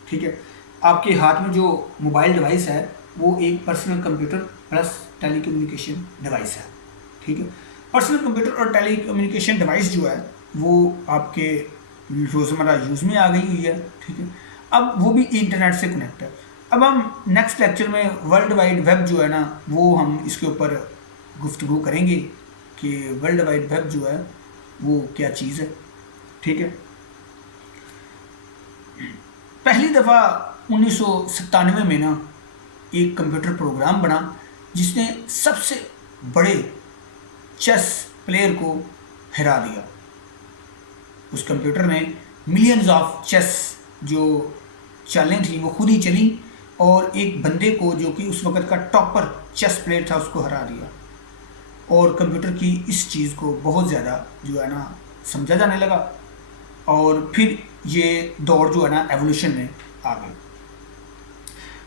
ठीक है। आपके हाथ में जो मोबाइल डिवाइस है वो एक personal computer plus telecommunication device है, ठीक है। पर्सनल कंप्यूटर और टेलीकम्युनिकेशन डिवाइस जो है वो आपके रोज़मर्रा यूज़ में आ गई हुई है, ठीक है। अब वो भी इंटरनेट से कनेक्ट है। अब हम नेक्स्ट लेक्चर में वर्ल्ड वाइड वेब जो है ना वो हम इसके ऊपर गुफ्तगू करेंगे कि वर्ल्ड वाइड वेब जो है वो क्या चीज़ है, ठीक है। पहली दफ़ा 1997 में ना एक कंप्यूटर प्रोग्राम बना जिसने सबसे बड़े चेस प्लेयर को हरा दिया। उस कंप्यूटर में मिलियंस ऑफ चेस जो चालें थी वो खुद ही चली और एक बंदे को जो कि उस वक़्त का टॉपर चेस प्लेयर था उसको हरा दिया। और कंप्यूटर की इस चीज़ को बहुत ज़्यादा जो है ना समझा जाने लगा और फिर ये दौर जो है ना एवोल्यूशन में आ गई।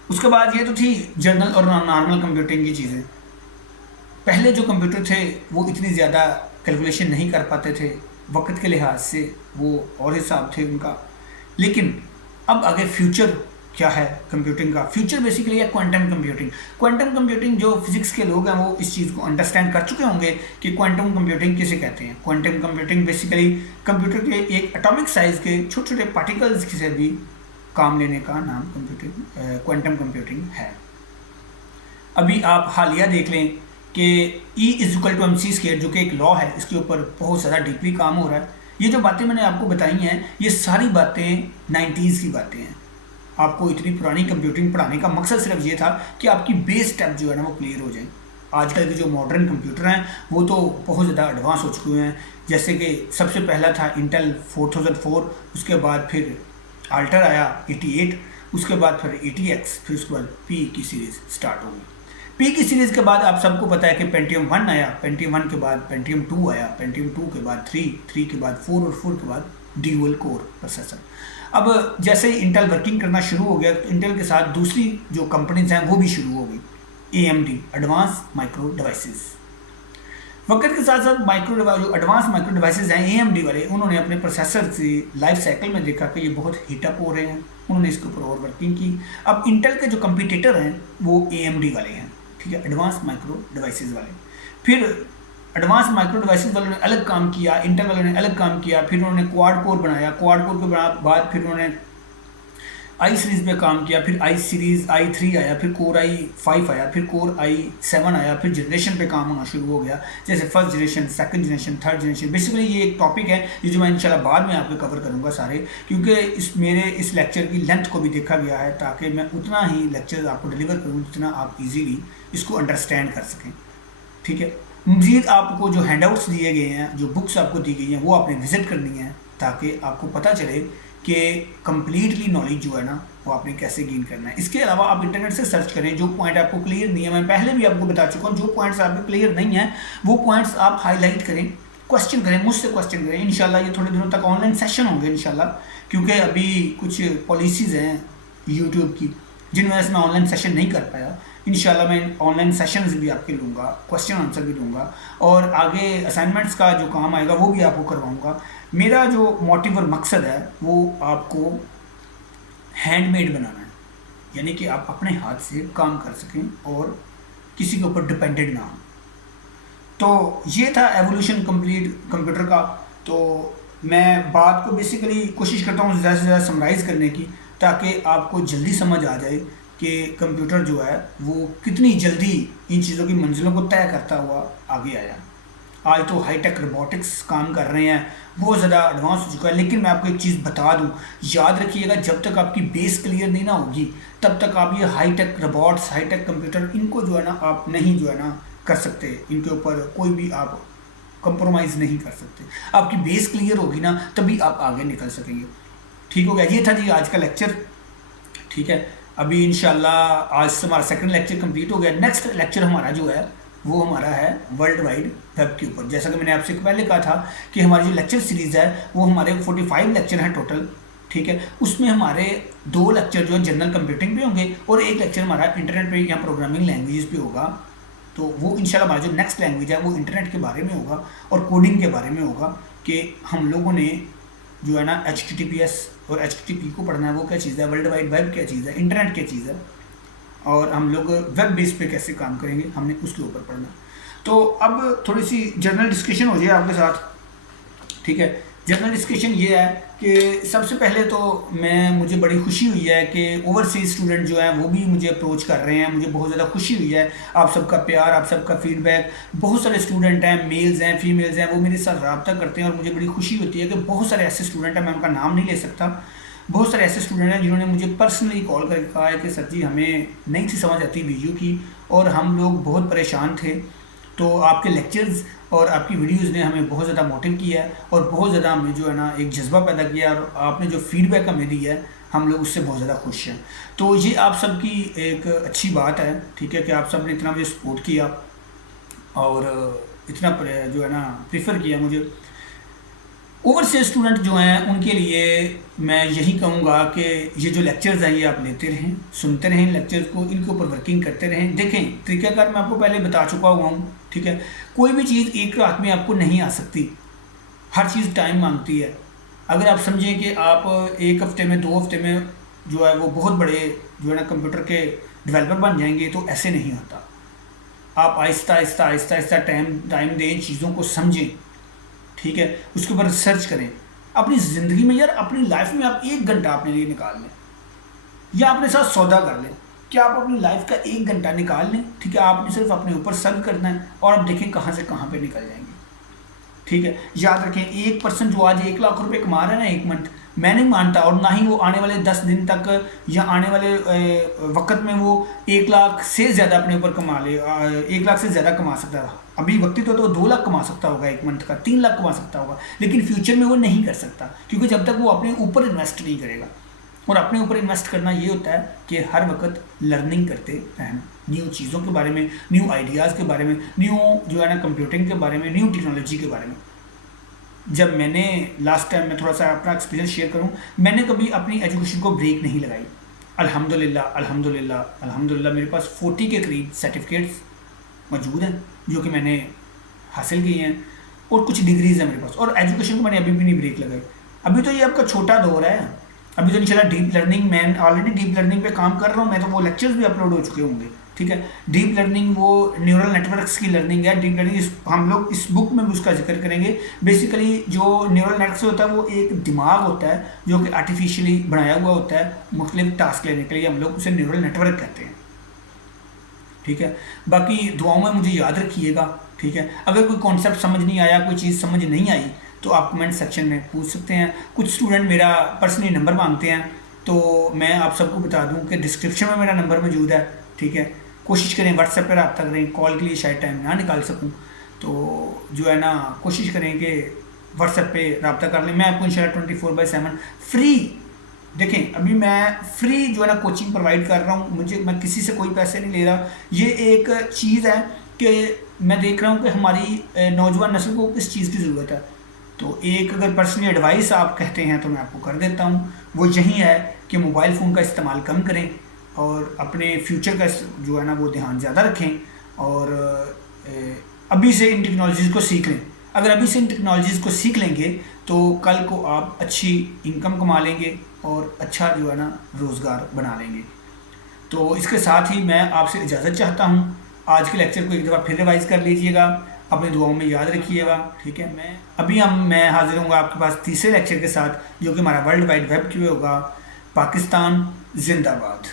उसके बाद ये तो थी जनरल और नॉर्मल कंप्यूटिंग की चीज़ें। पहले जो कंप्यूटर थे वो इतनी ज़्यादा कैलकुलेशन नहीं कर पाते थे, वक्त के लिहाज से वो और हिसाब थे उनका। लेकिन अब आगे फ्यूचर क्या है कंप्यूटिंग का, फ्यूचर बेसिकली है क्वांटम कंप्यूटिंग। क्वांटम कंप्यूटिंग जो फिजिक्स के लोग हैं वो इस चीज़ को अंडरस्टैंड कर चुके होंगे कि क्वांटम कंप्यूटिंग किसे कहते हैं। क्वांटम कंप्यूटिंग बेसिकली कंप्यूटर के एक एटॉमिक साइज़ के छोटे छोटे पार्टिकल्स से भी काम लेने का नाम कंप्यूटिंग क्वांटम कंप्यूटिंग है। अभी आप हालिया देख लें कि E=mc² जो कि एक लॉ है, इसके ऊपर बहुत ज़्यादा डीपली काम हो रहा है। ये जो बातें मैंने आपको बताई हैं ये सारी बातें 90s की बातें हैं। आपको इतनी पुरानी कंप्यूटिंग पढ़ाने का मकसद सिर्फ ये था कि आपकी बेस स्टेप जो है ना वो क्लियर हो जाए। आजकल के जो मॉडर्न कंप्यूटर हैं वो तो बहुत ज़्यादा एडवांस हो चुके हैं। जैसे कि सबसे पहला था इंटेल 4004, उसके बाद फिर अल्टर आया 88, उसके बाद फिर 80X, फिर उसके बाद P की सीरीज़ स्टार्ट हो गई। P की सीरीज़ के बाद आप सबको पता है कि पेंटियम 1 आया, पेंटियम 1 के बाद पेंटियम 2 आया, पेंटियम 2 के बाद 3 के बाद 4 और 4 के बाद ड्यूअल कोर प्रोसेसर। अब जैसे ही इंटेल वर्किंग करना शुरू हो गया तो इंटेल के साथ दूसरी जो कंपनीज हैं वो भी शुरू हो गई, AMD एडवांस माइक्रो डिवाइसेस। वक्त के साथ साथ जो एडवांस माइक्रो डिवाइसेस हैं AMD वाले, उन्होंने अपने प्रोसेसर की लाइफ साइकिल में देखा कि ये बहुत हीटअप हो रहे हैं, उन्होंने इसके ऊपर और वर्किंग की। अब इंटेल के जो कंपटीटर हैं वो AMD वाले हैं, ठीक है, एडवांस माइक्रो डिवाइसेस वाले। फिर एडवांस माइक्रो डिवाइसेस वालों ने अलग काम किया, इंटेल वालों ने अलग काम किया, फिर उन्होंने क्वाड कोर बनाया, क्वाड कोर के बाद फिर उन्होंने आई सीरीज़ पे काम किया, फिर आई सीरीज़ i3 आया, फिर कोर i5 आया, फिर कोर i7 आया, फिर जनरेशन पे काम होना शुरू हो गया, जैसे first generation, second generation, third generation. Basically ये एक टॉपिक है ये जो मैं इंशाल्लाह बाद में आपको कवर करूँगा सारे, क्योंकि मेरे इस लेक्चर की लेंथ को भी देखा गया है ताकि मैं उतना ही लेक्चर आपको डिलीवर करूँ जितना आप ईजीली इसको अंडरस्टैंड कर सकें, ठीक है। मज़ीद आपको जो हैंडआउट्स दिए गए हैं, जो बुक्स आपको दी गई हैं वो आपने विज़िट करनी है ताकि आपको पता चले कि कम्प्लीटली नॉलेज जो है ना वो आपने कैसे गेन करना है। इसके अलावा आप इंटरनेट से सर्च करें, जो पॉइंट आपको क्लियर नहीं है, मैं पहले भी आपको बता चुका हूँ, जो पॉइंट्स आपके क्लियर नहीं हैं वो पॉइंट्स आप हाईलाइट करें, क्वेश्चन करें, मुझसे क्वेश्चन करें। इंशाल्लाह ये थोड़े दिनों तक ऑनलाइन सेशन होंगे इंशाल्लाह, क्योंकि अभी कुछ पॉलिसीज़ हैं यूट्यूब की, जिन वजह से मैं ऑनलाइन सेशन नहीं कर पाया। इंशाल्लाह मैं ऑनलाइन सेशंस भी आपके लूँगा, क्वेश्चन आंसर भी दूंगा, और आगे असाइनमेंट्स का जो काम आएगा वो भी आपको करवाऊँगा। मेरा जो मोटिव और मकसद है वो आपको हैंडमेड बनाना है, यानी कि आप अपने हाथ से काम कर सकें और किसी के ऊपर डिपेंडेंट ना हो। तो ये था एवोल्यूशन कंप्लीट कंप्यूटर का। तो मैं बात को बेसिकली कोशिश करता हूँ ज़्यादा से ज़्यादा समराइज़ करने की, ताकि आपको जल्दी समझ आ जाए कि कंप्यूटर जो है वो कितनी जल्दी इन चीज़ों की मंजिलों को तय करता हुआ आगे आया। आज तो हाईटेक रोबोटिक्स काम कर रहे हैं, बहुत ज़्यादा एडवांस हो चुका है। लेकिन मैं आपको एक चीज़ बता दूं, याद रखिएगा, जब तक आपकी बेस क्लियर नहीं ना होगी तब तक आप ये हाईटेक रोबोट्स, हाईटेक कंप्यूटर, इनको जो है ना आप नहीं जो है ना कर सकते, इनके ऊपर कोई भी आप कंप्रोमाइज़ नहीं कर सकते। आपकी बेस क्लियर होगी ना तभी आप आगे निकल सकेंगे। ठीक हो गया, ये था जी आज का लेक्चर। ठीक है, अभी इंशाल्लाह आज से हमारा सेकंड लेक्चर कंप्लीट हो गया। नेक्स्ट लेक्चर हमारा जो है वो हमारा है वर्ल्ड वाइड वेब के ऊपर। जैसा कि मैंने आपसे पहले कहा था कि हमारी जो लेक्चर सीरीज़ है वो हमारे 45 लेक्चर हैं टोटल। ठीक है, उसमें हमारे 2 लेक्चर जो है जनरल कंप्यूटिंग पे होंगे और 1 लेक्चर हमारा इंटरनेट पे या प्रोग्रामिंग लैंग्वेजेस पे होगा। तो वो इंशाल्लाह हमारा जो नेक्स्ट लैंग्वेज है वो इंटरनेट के बारे में होगा और कोडिंग के बारे में होगा, कि हम लोगों ने जो है ना HTTPS और HTTP को पढ़ना है, वो क्या चीज़ है, वर्ल्ड वाइड वेब क्या चीज़ है, इंटरनेट क्या चीज़ है, और हम लोग वेब बेस पे कैसे काम करेंगे, हमने उसके ऊपर पढ़ना। तो अब थोड़ी सी जनरल डिस्कशन हो जाए आपके साथ। ठीक है, जनरल डिस्कशन ये है कि सबसे पहले तो मुझे बड़ी खुशी हुई है कि ओवरसीज स्टूडेंट जो हैं वो भी मुझे अप्रोच कर रहे हैं। मुझे बहुत ज़्यादा खुशी हुई है, आप सबका प्यार, आप सबका फीडबैक। बहुत सारे स्टूडेंट हैं, मेल्स हैं, फीमेल्स हैं, वो मेरे साथ रब्ता करते हैं और मुझे बड़ी खुशी होती है कि बहुत सारे ऐसे स्टूडेंट हैं, मैं उनका नाम नहीं ले सकता, बहुत सारे ऐसे स्टूडेंट हैं जिन्होंने मुझे पर्सनली कॉल करके कहा है कि सर जी हमें नहीं थी समझ आती वीडियो की और हम लोग बहुत परेशान थे, तो आपके लेक्चर्स और आपकी वीडियोस ने हमें बहुत ज़्यादा मोटिव किया है और बहुत ज़्यादा हमें जो है ना एक जज्बा पैदा किया, और आपने जो फीडबैक हमें दिया है हम लोग उससे बहुत ज़्यादा खुश हैं। तो ये आप सबकी एक अच्छी बात है। ठीक है, कि आप सब ने इतना मुझे सपोर्ट किया और इतना जो है ना प्रीफर किया मुझे। ओवरसीज स्टूडेंट जो हैं उनके लिए मैं यही कहूँगा कि ये जो लेक्चर्स हैं ये आप लेते रहें, सुनते रहें लेक्चर्स को, इनके ऊपर वर्किंग करते रहें। देखें, तरीक़ाकार मैं आपको पहले बता चुका हुआ हूँ। ठीक है, कोई भी चीज़ एक रात में आपको नहीं आ सकती, हर चीज़ टाइम मांगती है। अगर आप समझें कि आप 1 हफ्ते में, 2 हफ्ते में जो है वो बहुत बड़े जो है ना कंप्यूटर के डेवलपर बन जाएंगे, तो ऐसे नहीं होता। आप आहिस्ता आहिस्ता आहिस्ता आहिस्ता टाइम दें, चीज़ों को समझें। ठीक है, उसके ऊपर रिसर्च करें। अपनी ज़िंदगी में यार, अपनी लाइफ में आप 1 घंटा अपने लिए निकाल लें, या अपने साथ सौदा कर लें। क्या आप अपनी लाइफ का 1 घंटा निकाल लें? ठीक है, आपने सिर्फ अपने ऊपर सर्व करना है और आप देखें कहाँ से कहाँ पे निकल जाएंगे। ठीक है, याद रखें, एक पर्सन जो आज 1 लाख रुपए कमा रहा है ना 1 मंथ, मैं नहीं मानता, और ना ही वो आने वाले 10 दिन तक या आने वाले वक्त में वो 1 लाख से ज़्यादा अपने ऊपर कमा ले, 1 लाख से ज़्यादा कमा सकता है। अभी वक्ती तो 2 लाख कमा सकता होगा 1 मंथ का, 3 लाख कमा सकता होगा, लेकिन फ्यूचर में वो नहीं कर सकता, क्योंकि जब तक वो अपने ऊपर इन्वेस्ट नहीं करेगा। और अपने ऊपर इन्वेस्ट करना ये होता है कि हर वक्त लर्निंग करते रहना, न्यू चीज़ों के बारे में, न्यू आइडियाज़ के बारे में, न्यू जो है ना कंप्यूटिंग के बारे में, न्यू टेक्नोलॉजी के बारे में। जब मैंने लास्ट टाइम, मैं थोड़ा सा अपना एक्सपीरियंस शेयर करूं, मैंने कभी अपनी एजुकेशन को ब्रेक नहीं लगाई। अल्हम्दुलिल्लाह अल्हम्दुलिल्लाह अल्हम्दुलिल्लाह मेरे पास 40 के करीब सर्टिफिकेट्स मौजूद हैं जो कि मैंने हासिल किए हैं, और कुछ डिग्रीज़ हैं मेरे पास, और एजुकेशन को मैंने अभी भी नहीं ब्रेक लगाई। अभी तो ये आपका छोटा दौर है, अभी तो इंशाल्लाह डीप लर्निंग, मैं ऑलरेडी डीप लर्निंग पे काम कर रहा हूँ, मैं तो वो लेक्चर्स भी अपलोड हो चुके होंगे। ठीक है, डीप लर्निंग वो न्यूरल नेटवर्क्स की लर्निंग है। डीप लर्निंग हम लोग इस बुक में भी उसका जिक्र करेंगे। बेसिकली जो न्यूरल नेटवर्क होता है वो एक दिमाग होता है जो कि आर्टिफिशियली बनाया हुआ होता है मुख्तलिफ टास्क लेने के लिए, हम लोग उसे न्यूरल नेटवर्क कहते हैं। ठीक है, बाकी दुआओं में मुझे याद रखिएगा। ठीक है, अगर कोई कॉन्सेप्ट समझ नहीं आया, कोई चीज़ समझ नहीं आई, तो आप कमेंट सेक्शन में पूछ सकते हैं। कुछ स्टूडेंट मेरा पर्सनली नंबर मांगते हैं, तो मैं आप सबको बता दूं कि डिस्क्रिप्शन में मेरा नंबर मौजूद है। ठीक है, कोशिश करें व्हाट्सएप पर रब्ता करें, कॉल के लिए शायद टाइम ना निकाल सकूं, तो जो है ना कोशिश करें कि व्हाट्सएप पे रब्ता कर लें। मैं आपको इंशाल्लाह 24/7 फ्री, देखें अभी मैं फ्री जो है ना कोचिंग प्रोवाइड कर रहा हूँ, मैं किसी से कोई पैसे नहीं ले रहा। ये एक चीज़ है कि मैं देख रहा हूँ कि हमारी नौजवान नस्ल को किस चीज़ की ज़रूरत है। तो एक अगर पर्सनली एडवाइस आप कहते हैं तो मैं आपको कर देता हूँ, वो यही है कि मोबाइल फ़ोन का इस्तेमाल कम करें और अपने फ्यूचर का जो है ना वो ध्यान ज़्यादा रखें और अभी से इन टेक्नोलॉजीज़ को सीख लें। अगर अभी से इन टेक्नोलॉजीज़ को सीख लेंगे तो कल को आप अच्छी इनकम कमा लेंगे और अच्छा जो है ना रोज़गार बना लेंगे। तो इसके साथ ही मैं आपसे इजाज़त चाहता हूँ। आज के लेक्चर को एक दफ़ा फिर रिवाइज़ कर लीजिएगा, अपनी दुआओं में याद रखिएगा, ठीक है। मैं हाज़िर हूँगा आपके पास तीसरे लेक्चर के साथ, जो कि हमारा वर्ल्ड वाइड वेब की होगा। पाकिस्तान जिंदाबाद।